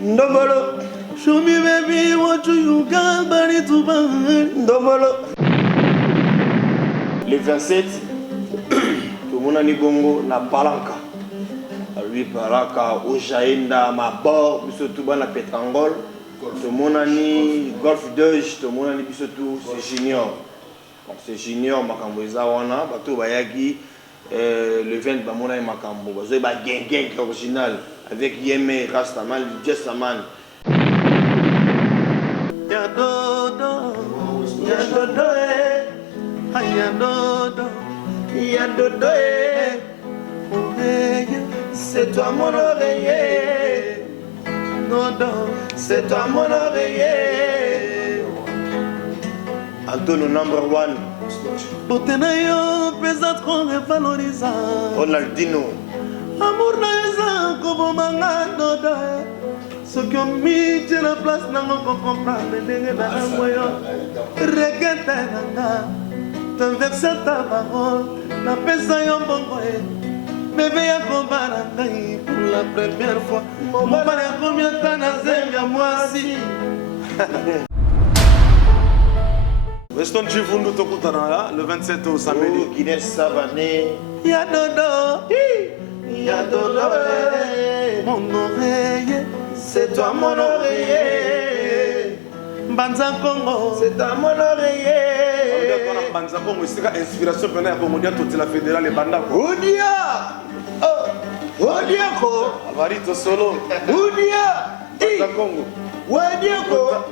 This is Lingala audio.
Ndombolo. Show me baby what you got, body to body. Ndombolo. Le 27, tout le monde a dit bongo na Palanca. Lui Palanca, Ojaenda, Mabor, surtout dans la Pétrangole. Tout le monde a dit Golf Dodge, tout le monde a dit surtout c'est Junior. Donc c'est Junior, Makamboza wana, bato bayaki le 20 bamona Makambo. Bazo ba gang original avec Yeme Rastaman, Jessaman. Ya dodo, ya dodo, c'est toi mon oreiller. Dodo, c'est toi mon oreiller. Antonio number one. Botenayo pesa trop revalorisant. Ronaldinho. Amour na eza como mangado da. Ce qui ont mis la place dans mon comprendre ndenge na moyo. Regrette nanga. Te verser ta parole. Na pesa yo bongo e. Bébé ya kombana ngai pour la première fois. Mon bana combien de temps na zemia mwasi. Weston Chifundu Tokutana, le 27 au samedi. Guinness Savané. Ya dodo. Ya dodo. Mon oreiller. C'est toi mon oreiller. Banza Congo. C'est toi mon oreiller. Banza Congo, c'est inspiration pour la Congo, toute la fédérale et Banda. Oudia. Oudia ko. Avarito solo. Oudia. Banza Congo. Oudia ko.